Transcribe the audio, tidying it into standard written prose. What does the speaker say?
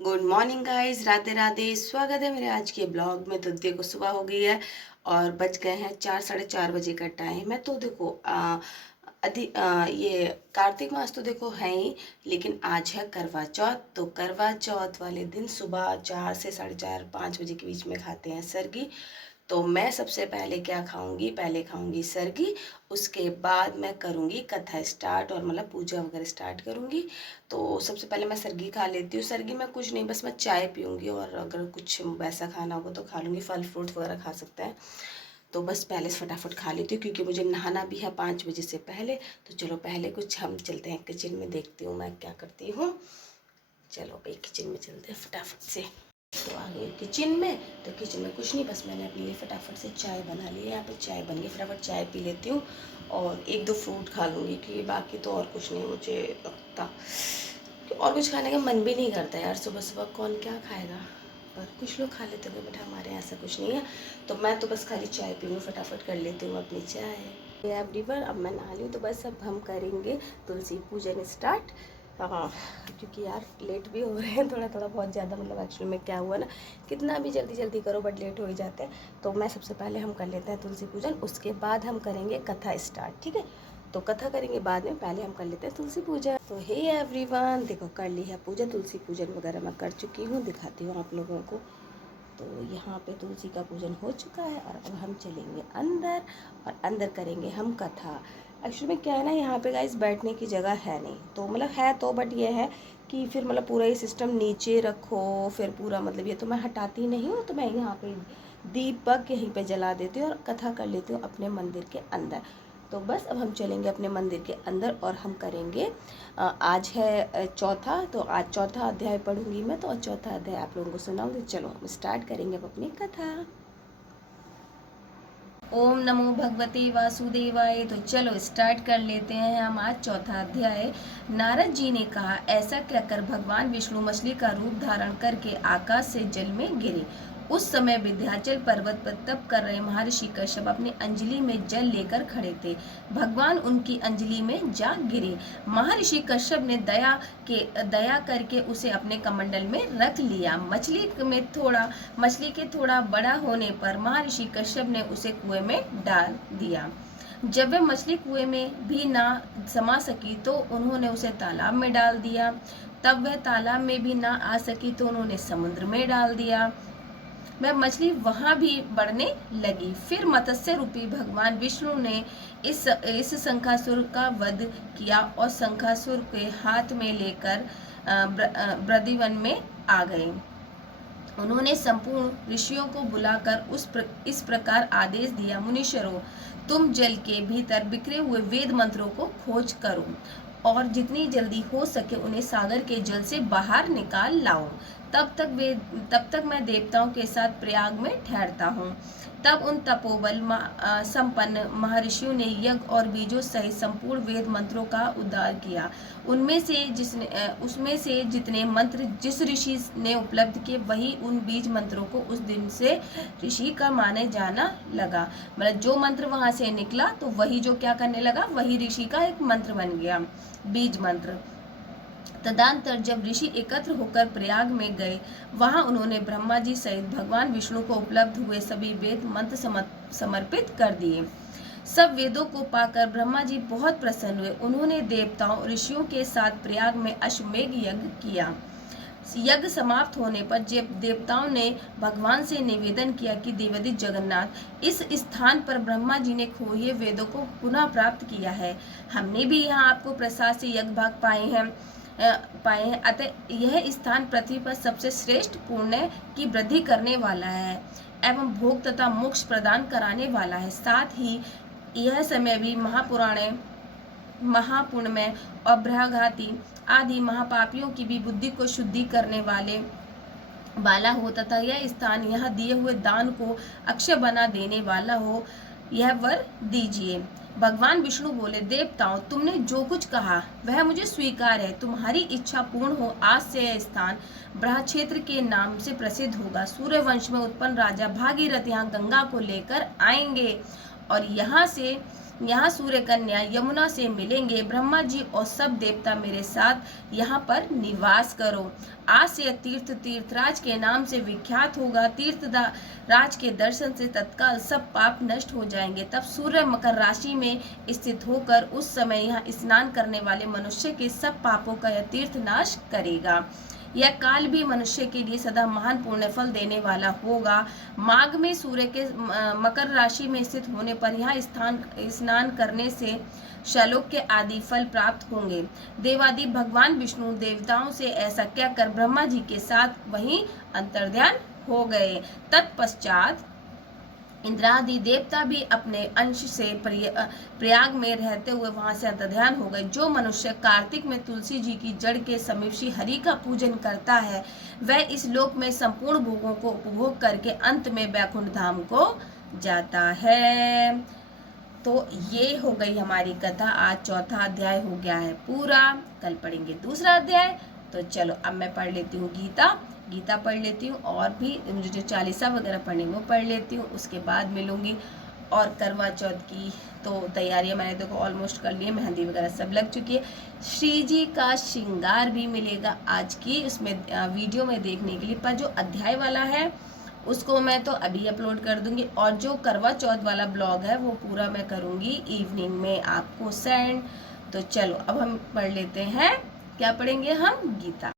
Good morning guys, Radhe Radhe. स्वागत है मेरे आज के ब्लॉग में। तो देखो सुबह हो गई है और बज गए हैं 4 साढ़े 4 बजे का टाइम है। तो देखो ये कार्तिक मास तो देखो है ही, लेकिन आज है करवा चौथ। तो करवा चौथ वाले दिन सुबह 4 से साढ़े 4 5 बजे के बीच में खाते हैं सरगी। तो मैं सबसे पहले क्या खाऊंगी, पहले खाऊंगी सरगी। उसके बाद मैं करूंगी कथा स्टार्ट और मतलब पूजा वगैरह स्टार्ट करूंगी। तो सबसे पहले मैं सरगी खा लेती हूँ। सरगी में कुछ नहीं, बस मैं चाय पीऊँगी और अगर कुछ वैसा खाना होगा तो खा लूँगी, फल फ्रूट वगैरह खा सकते हैं। तो बस पहले से फटाफट खा लेती हूँ क्योंकि मुझे नहाना भी है 5 बजे से पहले। तो चलो पहले कुछ हम चलते हैं किचन में, देखती हूँ मैं क्या करती हूँ। चलो भाई किचन में चलते हैं फटाफट से। तो आ गई किचन में। तो किचन में कुछ नहीं, बस मैंने अपने लिए फटाफट से चाय बना ली है। यहाँ पे चाय बन गई, फटाफट चाय पी लेती हूँ और एक दो फ्रूट खा लूँगी क्योंकि बाकी तो और कुछ नहीं मुझे लगता। और कुछ खाने का मन भी नहीं करता यार, सुबह सुबह कौन क्या खाएगा। पर कुछ लोग खा लेते होंगे, बट हमारे यहाँ ऐसा कुछ नहीं है। तो मैं तो बस खाली चाय पीऊँगी, फटाफट कर लेती हूँ अपनी चाय। एवरीवन, अब मैं नहा ली हूँ तो बस अब हम करेंगे तुलसी पूजन स्टार्ट। हाँ, क्योंकि यार लेट भी हो रहे हैं थोड़ा थोड़ा बहुत ज़्यादा। मतलब एक्चुअली में क्या हुआ ना, कितना भी जल्दी जल्दी करो बट लेट हो ही जाते हैं। तो मैं सबसे पहले हम कर लेते हैं तुलसी पूजन, उसके बाद हम करेंगे कथा स्टार्ट, ठीक है। तो कथा करेंगे बाद में, पहले हम कर लेते हैं तुलसी पूजा। तो हे एवरीवन, देखो कर ली है पूजा, तुलसी पूजन वगैरह मैं कर चुकी हूँ, दिखाती हूँ आप लोगों को। तो यहाँ पे तुलसी का पूजन हो चुका है और अब हम चलेंगे अंदर और अंदर करेंगे हम कथा। एक्चुअली में क्या है ना, यहाँ पे गाइस बैठने की जगह है नहीं, तो मतलब है तो बट ये है कि फिर मतलब पूरा ये सिस्टम नीचे रखो, फिर पूरा मतलब ये तो मैं हटाती नहीं हूँ। तो मैं यहाँ पे दीपक यहीं पे जला देती हूँ और कथा कर लेती हूँ अपने मंदिर के अंदर। तो बस अब हम चलेंगे अपने मंदिर के अंदर और हम करेंगे आज है चौथा, तो आज चौथा अध्याय पढ़ूंगी मैं। तो चौथा अध्याय आप लोगों को सुनाऊंगी। चलो हम स्टार्ट करेंगे अब अपनी कथा। ओम नमो भगवते वासुदेवाय। तो चलो स्टार्ट कर लेते हैं हम आज चौथा अध्याय। नारद जी ने कहा, ऐसा कहकर भगवान विष्णु मछली का रूप धारण करके आकाश से जल में गिरे। उस समय विंध्याचल पर्वत पर तप कर रहे महर्षि कश्यप अपनी अंजलि में जल लेकर खड़े थे। भगवान उनकी अंजलि में जा गिरे। महर्षि कश्यप ने दया करके उसे अपने कमंडल में रख लिया। मछली के थोड़ा बड़ा होने पर महर्षि कश्यप ने उसे कुएं में डाल दिया। जब वह मछली कुएं में भी ना समा सकी तो उन्होंने उसे तालाब में डाल दिया। तब वह तालाब में भी ना आ सकी तो उन्होंने समुद्र में डाल दिया। वह मछली वहां भी बढ़ने लगी। फिर मत्स्य रूपी भगवान विष्णु ने इस शंखासुर का वध किया और शंखासुर के हाथ में लेकर ब्रदिवन में आ गए। उन्होंने संपूर्ण ऋषियों को बुलाकर इस प्रकार आदेश दिया, मुनीश्वरों, तुम जल के भीतर बिखरे हुए वेद मंत्रों को खोज करो और जितनी जल्दी हो सके उन्हें सागर के जल से बाहर निकाल लाओ। तब तक मैं देवताओं के साथ प्रयाग में ठहरता हूँ। तब उन तपोबल संपन्न महर्षियों ने यज्ञ और बीजों सहित संपूर्ण वेद मंत्रों का उद्धार किया। उसमें से जितने मंत्र जिस ऋषि ने उपलब्ध किए, वही उन बीज मंत्रों को उस दिन से ऋषि का माने जाना लगा। मतलब जो मंत्र वहां से निकला तो वही जो क्या करने लगा, वही ऋषि का एक मंत्र बन गया, बीज मंत्र। तदंतर जब ऋषि एकत्र होकर प्रयाग में गए, वहां उन्होंने ब्रह्मा जी सहित भगवान विष्णु को उपलब्ध हुए सभी वेद मंत्र समर्पित कर दिए। सब वेदों को पाकर ब्रह्मा जी बहुत प्रसन्न हुए। उन्होंने देवताओं ऋषियों के साथ प्रयाग में अश्वमेघ यज्ञ किया। यज्ञ समाप्त होने पर देवताओं ने भगवान से निवेदन किया कि देवादिदेव जगन्नाथ, इस स्थान पर ब्रह्मा जी ने खोए वेदों को पुनः प्राप्त किया है। हमने भी यहाँ आपको प्रसाद से यज्ञ भाग पाए हैं। अतः यह स्थान पृथ्वी पर सबसे श्रेष्ठ पुण्य की वृद्धि करने वाला है एवं भोग तथा मोक्ष प्रदान कराने वाला है। साथ ही यह समय भी महापुण्यमय और भ्राघाती आदि महापापियों की भी बुद्धि को शुद्धि करने वाला हो तथा यह स्थान यह दिए हुए दान को अक्षय बना देने वाला हो, यह वर दीजिए। भगवान विष्णु बोले, देवताओं, तुमने जो कुछ कहा वह मुझे स्वीकार है। तुम्हारी इच्छा पूर्ण हो, आज से यह स्थान ब्रह्म क्षेत्र के नाम से प्रसिद्ध होगा। सूर्यवंश में उत्पन्न राजा भागीरथ यहाँ गंगा को लेकर आएंगे और यहाँ से यहाँ सूर्य कन्या यमुना से मिलेंगे। ब्रह्मा जी और सब देवता मेरे साथ यहाँ पर निवास करो। आज से यह तीर्थ तीर्थराज के नाम से विख्यात होगा। तीर्थराज के दर्शन से तत्काल सब पाप नष्ट हो जाएंगे। तब सूर्य मकर राशि में स्थित होकर उस समय यहाँ स्नान करने वाले मनुष्य के सब पापों का यह तीर्थ नाश करेगा। यह काल भी मनुष्य के लिए सदा महान पुण्य फल देने वाला होगा। माघ में सूर्य के मकर राशि में स्थित होने पर यहाँ स्नान करने से शलोक के आदि फल प्राप्त होंगे। देवादि भगवान विष्णु देवताओं से ऐसा कहकर ब्रह्मा जी के साथ वहीं अंतर्ध्यान हो गए। तत्पश्चात इंद्रादि देवता भी अपने अंश से प्रयाग में रहते हुए वहां से अंतर्ध्यान हो गए। जो मनुष्य कार्तिक में तुलसी जी की जड़ के समीप श्री हरि का पूजन करता है वह इस लोक में संपूर्ण भोगों को उपभोग करके अंत में वैकुंठ धाम को जाता है। तो ये हो गई हमारी कथा। आज चौथा अध्याय हो गया है पूरा। कल पढ़ेंगे दूसरा अध्याय। तो चलो अब मैं पढ़ लेती हूँ गीता पढ़ लेती हूँ, और भी मुझे जो चालीसा वगैरह पढ़नी वो पढ़ लेती हूँ। उसके बाद मिलूंगी। और करवा चौथ की तो तैयारियां मैंने देखो ऑलमोस्ट कर ली है। मेहंदी वगैरह सब लग चुकी है। श्री जी का श्रृंगार भी मिलेगा आज की उसमें वीडियो में देखने के लिए। पर जो अध्याय वाला है उसको मैं तो अभी अपलोड कर दूंगी, और जो करवा चौथ वाला ब्लॉग है वो पूरा मैं करूंगी इवनिंग में आपको सेंड। तो चलो अब हम पढ़ लेते हैं। क्या पढ़ेंगे हम? गीता।